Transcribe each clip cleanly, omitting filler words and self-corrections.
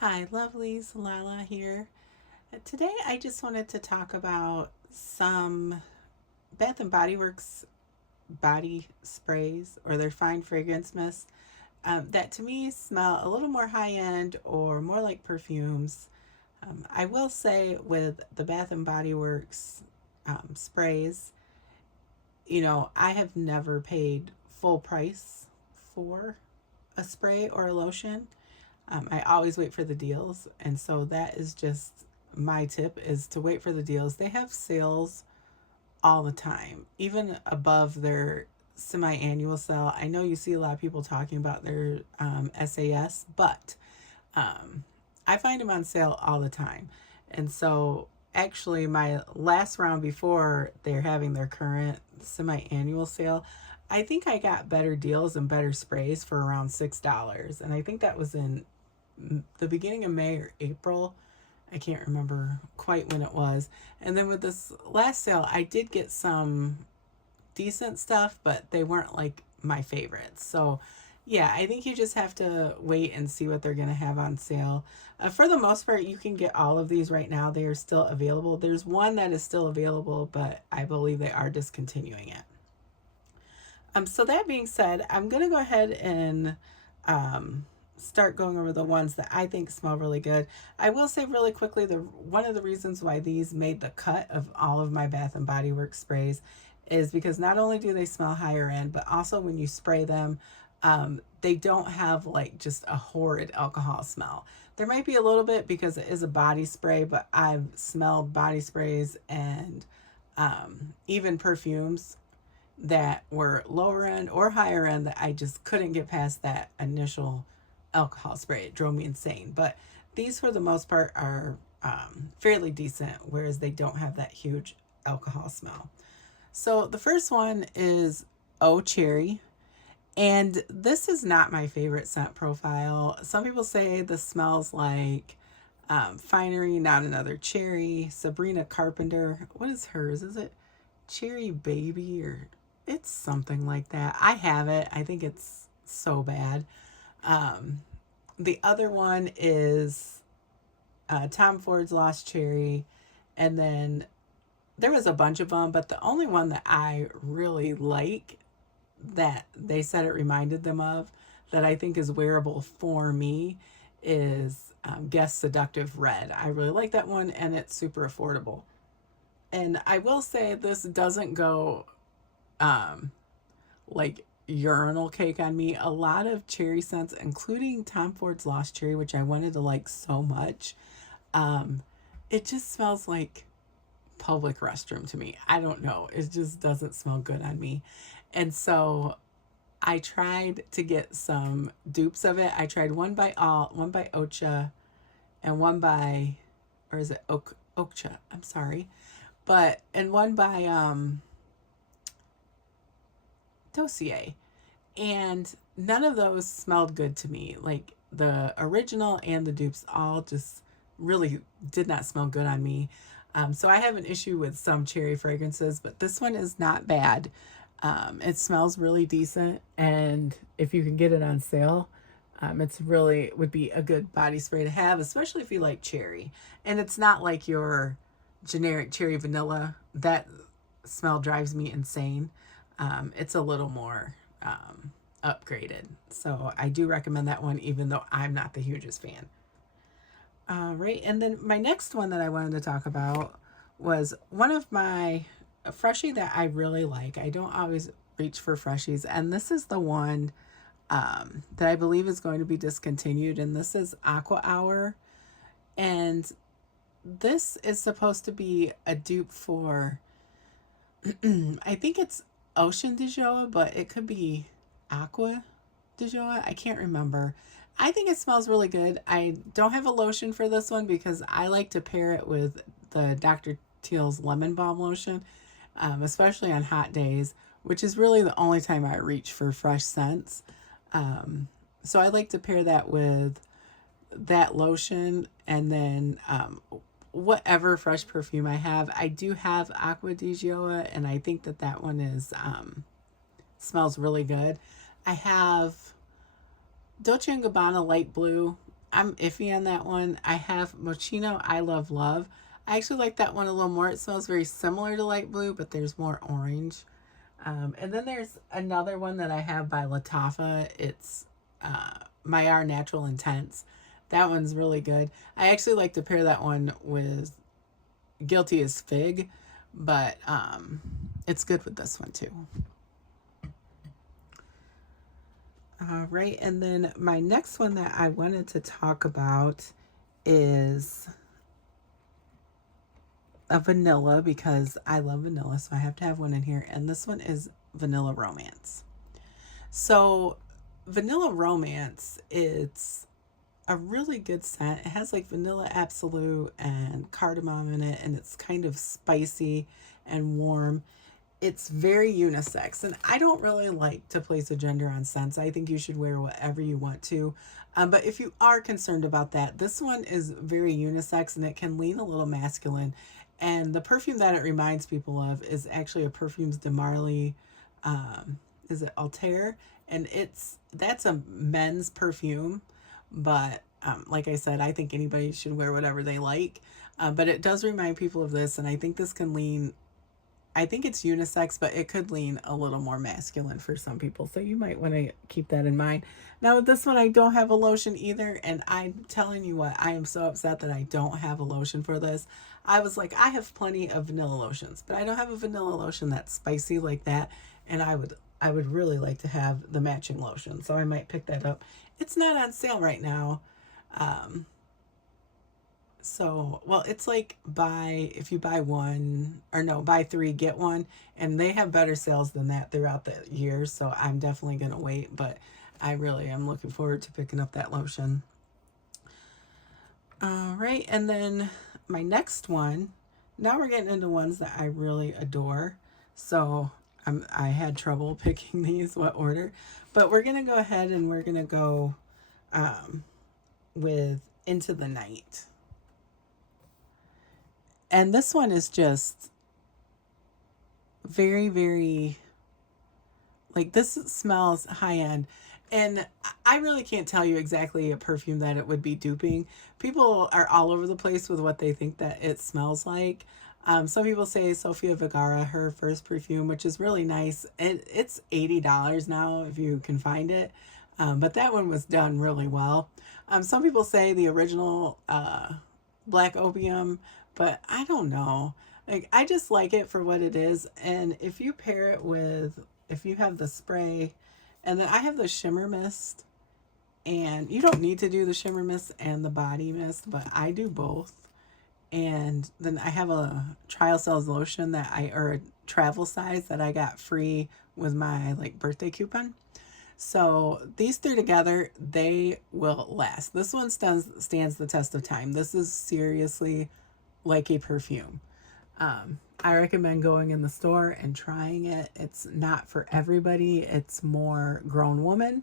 Hi, lovelies. Lala here. Today I just wanted to talk about some Bath and Body Works body sprays or their fine fragrance mist that to me smell a little more high end or more like perfumes. I will say with the Bath and Body Works sprays, I have never paid full price for a spray or a lotion. I always wait for the deals, and so that is just my tip is to wait for the deals. They have sales all the time, even above their semi-annual sale. I know you see a lot of people talking about their SAS, but um, I find them on sale all the time. And so actually my last round before they're having their current semi-annual sale, I think I got better deals and better sprays for around $6. And I think that was in the beginning of May or April. I can't remember quite when it was. And then with this last sale, I did get some decent stuff, but they weren't like my favorites. So, yeah, I think you just have to wait and see what they're going to have on sale. For the most part, you can get all of these right now. They are still available. There's one that is still available, but I believe they are discontinuing it. So that being said, I'm going to go ahead and um, start going over the ones that I think smell really good. I will say really quickly, the one of the reasons why these made the cut of all of my Bath and Body Works sprays is because not only do they smell higher end, but also when you spray them, they don't have like just a horrid alcohol smell. There might be a little bit because it is a body spray, but I've smelled body sprays and even perfumes that were lower end or higher end that I just couldn't get past that initial alcohol spray. It drove me insane. But these, for the most part, are fairly decent, whereas they don't have that huge alcohol smell. So the first one is Oh Cherry. And this is not my favorite scent profile. Some people say this smells like Finery, Not Another Cherry. Sabrina Carpenter. What is hers? Is it Cherry Baby or it's something like that? I have it. I think it's so bad. Um, the other one is Tom Ford's Lost Cherry. And then there was a bunch of them, but the only one that I really like that they said it reminded them of that I think is wearable for me is Guess Seductive Red. I really like that one and it's super affordable. And I will say this doesn't go um, like urinal cake on me. A lot of cherry scents, including Tom Ford's Lost Cherry, which I wanted to like so much, um, it just smells like public restroom to me. I don't know. It just doesn't smell good on me. And so I tried to get some dupes of it. I tried one by All, one by Ocha, and one by, or is it Okcha? I'm sorry. But, and one by Dossier. And none of those smelled good to me. Like the original and the dupes all just really did not smell good on me. So I have an issue with some cherry fragrances, but this one is not bad. It smells really decent, and if you can get it on sale, it's really would be a good body spray to have, especially if you like cherry. And it's not like your generic cherry vanilla. That smell drives me insane. It's a little more upgraded. So I do recommend that one, even though I'm not the hugest fan. Right. And then my next one that I wanted to talk about was one of my freshie that I really like. I don't always reach for freshies. And this is the one that I believe is going to be discontinued. And this is Aqua Hour. And this is supposed to be a dupe for, I think it's Ocean de Joa, but it could be Aqua de Joa. I can't remember. I think it smells really good. I don't have a lotion for this one because I like to pair it with the Dr. Teal's Lemon Balm lotion, especially on hot days, which is really the only time I reach for fresh scents. So I like to pair that with that lotion and then whatever fresh perfume I have. I do have Aqua di Gioia, and I think that that one is smells really good. I have Dolce & Gabbana Light Blue. I'm iffy on that one. I have Moschino I Love Love. I actually like that one a little more. It smells very similar to light blue, but there's more orange. And then there's another one that I have by Lattafa. It's Maillard Natural Intense. That one's really good. I actually like to pair that one with Guilty as Fig, but it's good with this one too. All right, and then my next one that I wanted to talk about is a vanilla, because I love vanilla, so I have to have one in here. And this one is Vanilla Romance. So Vanilla Romance, it's a really good scent. It has like vanilla absolute and cardamom in it, and it's kind of spicy and warm. It's very unisex, and I don't really like to place a gender on scents. I think you should wear whatever you want to. But if you are concerned about that, this one is very unisex, and it can lean a little masculine. And the perfume that it reminds people of is actually a Parfums de Marly, is it Altair? And that's a men's perfume, but like I said, I think anybody should wear whatever they like. But it does remind people of this, and I think this can lean, I think it's unisex, but it could lean a little more masculine for some people. So you might want to keep that in mind. Now with this one, I don't have a lotion either. And I'm telling you what, I am so upset that I don't have a lotion for this. I was like, I have plenty of vanilla lotions, but I don't have a vanilla lotion that's spicy like that. And I would really like to have the matching lotion. So I might pick that up. It's not on sale right now. So, well, it's like if you buy one, or no, buy three, get one, and they have better sales than that throughout the year. So I'm definitely going to wait, but I really am looking forward to picking up that lotion. All right. And then my next one, now we're getting into ones that I really adore. So I had trouble picking these, what order, but we're going to go ahead and we're going to go with Into the Night. And this one is just very, very, like, this smells high end. And I really can't tell you exactly a perfume that it would be duping. People are all over the place with what they think that it smells like. Some people say Sofia Vergara, her first perfume, which is really nice. It's $80 now if you can find it. But that one was done really well. Some people say the original Black Opium, but I don't know. Like, I just like it for what it is. And if you pair it with, if you have the spray, and then I have the shimmer mist, and you don't need to do the shimmer mist and the body mist, but I do both. And then I have a Trial Cells lotion or a travel size that I got free with my like birthday coupon. So these three together, they will last. This one stands the test of time. This is seriously like a perfume. I recommend going in the store and trying it. It's not for everybody. It's more grown woman.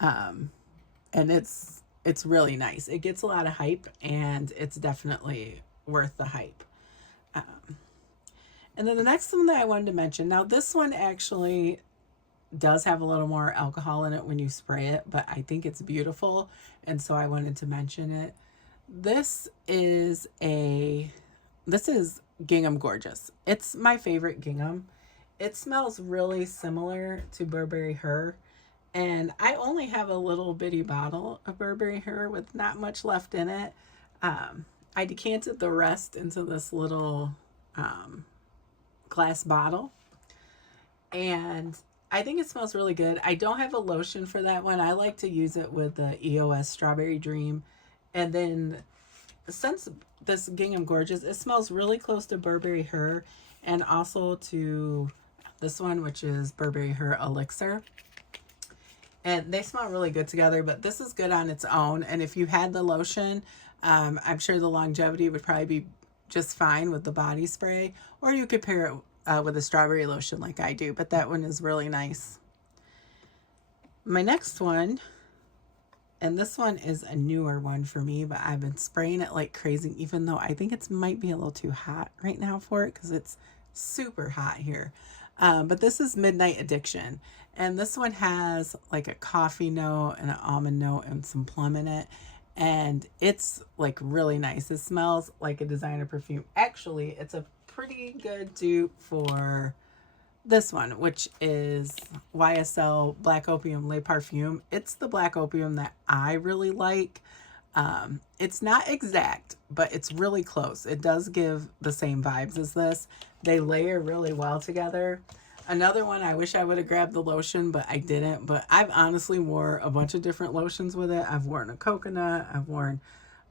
And it's really nice. It gets a lot of hype, and it's definitely worth the hype. And then the next one that I wanted to mention, now this one actually does have a little more alcohol in it when you spray it, but I think it's beautiful, and so I wanted to mention it. This is Gingham Gorgeous. It's my favorite gingham. It smells really similar to Burberry Her, and I only have a little bitty bottle of Burberry Her with not much left in it. I decanted the rest into this little glass bottle, and I think it smells really good. I don't have a lotion for that one. I like to use it with the EOS Strawberry Dream. And then since this Gingham Gorgeous, it smells really close to Burberry Her, and also to this one, which is Burberry Her Elixir. And they smell really good together, but this is good on its own. And if you had the lotion, I'm sure the longevity would probably be just fine with the body spray, or you could pair it with a strawberry lotion like I do, but that one is really nice. My next one, and this one is a newer one for me, but I've been spraying it like crazy, even though I think it might be a little too hot right now for it because it's super hot here. But this is Midnight Addiction. And this one has like a coffee note and an almond note and some plum in it. And it's like really nice. It smells like a designer perfume. Actually, it's a pretty good dupe for this one, which is YSL Black Opium Le Parfum. It's the Black Opium that I really like. It's not exact, but it's really close. It does give the same vibes as this. They layer really well together. Another one, I wish I would have grabbed the lotion, but I didn't. But I've honestly wore a bunch of different lotions with it. I've worn a coconut. I've worn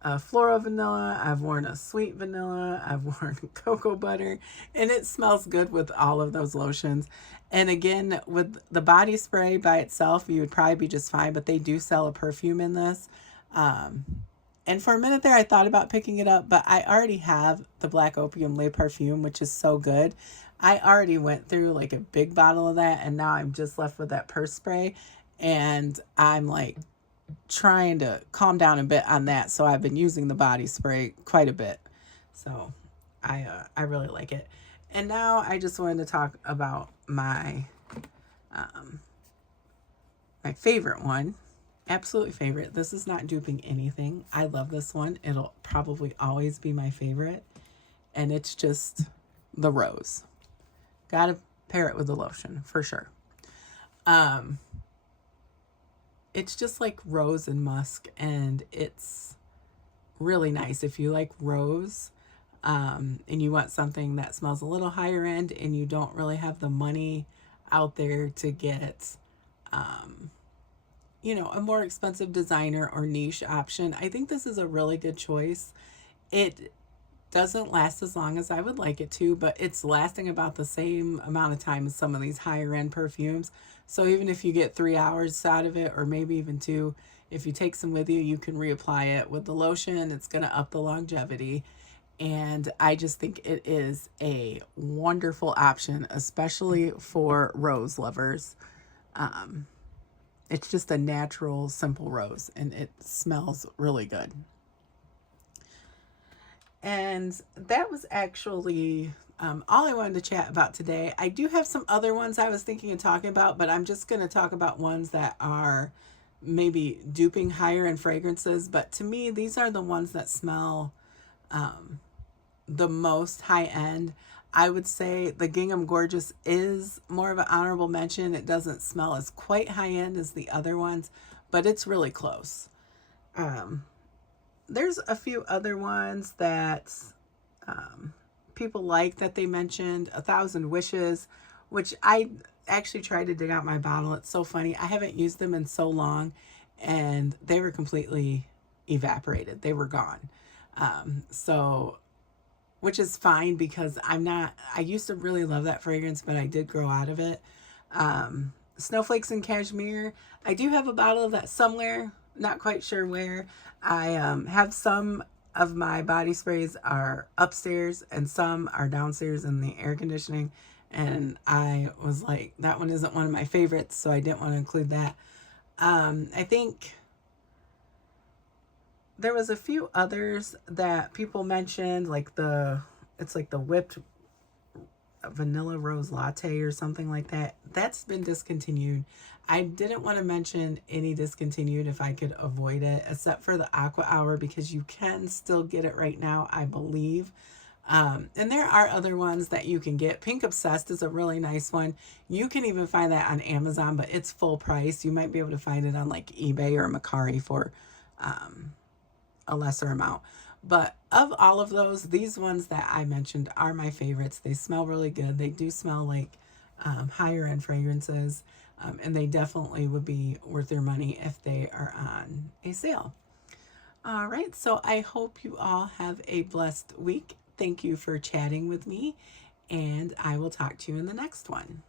a floral vanilla. I've worn a sweet vanilla. I've worn cocoa butter. And it smells good with all of those lotions. And again, with the body spray by itself, you would probably be just fine. But they do sell a perfume in this. And for a minute there, I thought about picking it up, but I already have the Black Opium Le Parfum, which is so good. I already went through like a big bottle of that, and now I'm just left with that purse spray. And I'm like trying to calm down a bit on that. So I've been using the body spray quite a bit. So I really like it. And now I just wanted to talk about my favorite one. Absolutely favorite. This is not duping anything. I love this one. It'll probably always be my favorite. And it's just the rose. Gotta pair it with the lotion for sure. It's just like rose and musk, and it's really nice. If you like rose, and you want something that smells a little higher end and you don't really have the money out there to get a more expensive designer or niche option, I think this is a really good choice. It doesn't last as long as I would like it to, but it's lasting about the same amount of time as some of these higher end perfumes. So even if you get 3 hours out of it, or maybe even 2, if you take some with you, you can reapply it with the lotion. It's going to up the longevity. And I just think it is a wonderful option, especially for rose lovers. It's just a natural, simple rose, and it smells really good. And that was actually all I wanted to chat about today. I do have some other ones I was thinking of talking about, but I'm just going to talk about ones that are maybe duping higher end fragrances. But to me, these are the ones that smell the most high end. I would say the Gingham Gorgeous is more of an honorable mention. It doesn't smell as quite high end as the other ones, but it's really close. There's a few other ones that people like that they mentioned. 1,000 Wishes, which I actually tried to dig out my bottle. It's so funny. I haven't used them in so long, and they were completely evaporated. They were gone. Which is fine because I used to really love that fragrance, but I did grow out of it. Snowflakes and Cashmere. I do have a bottle of that somewhere, not quite sure where. I have some of my body sprays are upstairs and some are downstairs in the air conditioning. And I was like, that one isn't one of my favorites, so I didn't want to include that. I think there was a few others that people mentioned, like it's like the whipped vanilla rose latte or something like that. That's been discontinued. I didn't want to mention any discontinued if I could avoid it, except for the Aqua Hour, because you can still get it right now, I believe. And there are other ones that you can get. Pink Obsessed is a really nice one. You can even find that on Amazon, but it's full price. You might be able to find it on like eBay or Mercari for a lesser amount. But of all of those, these ones that I mentioned are my favorites. They smell really good. They do smell like higher end fragrances, and they definitely would be worth their money if they are on a sale. All right, so I hope you all have a blessed week. Thank you for chatting with me, and I will talk to you in the next one.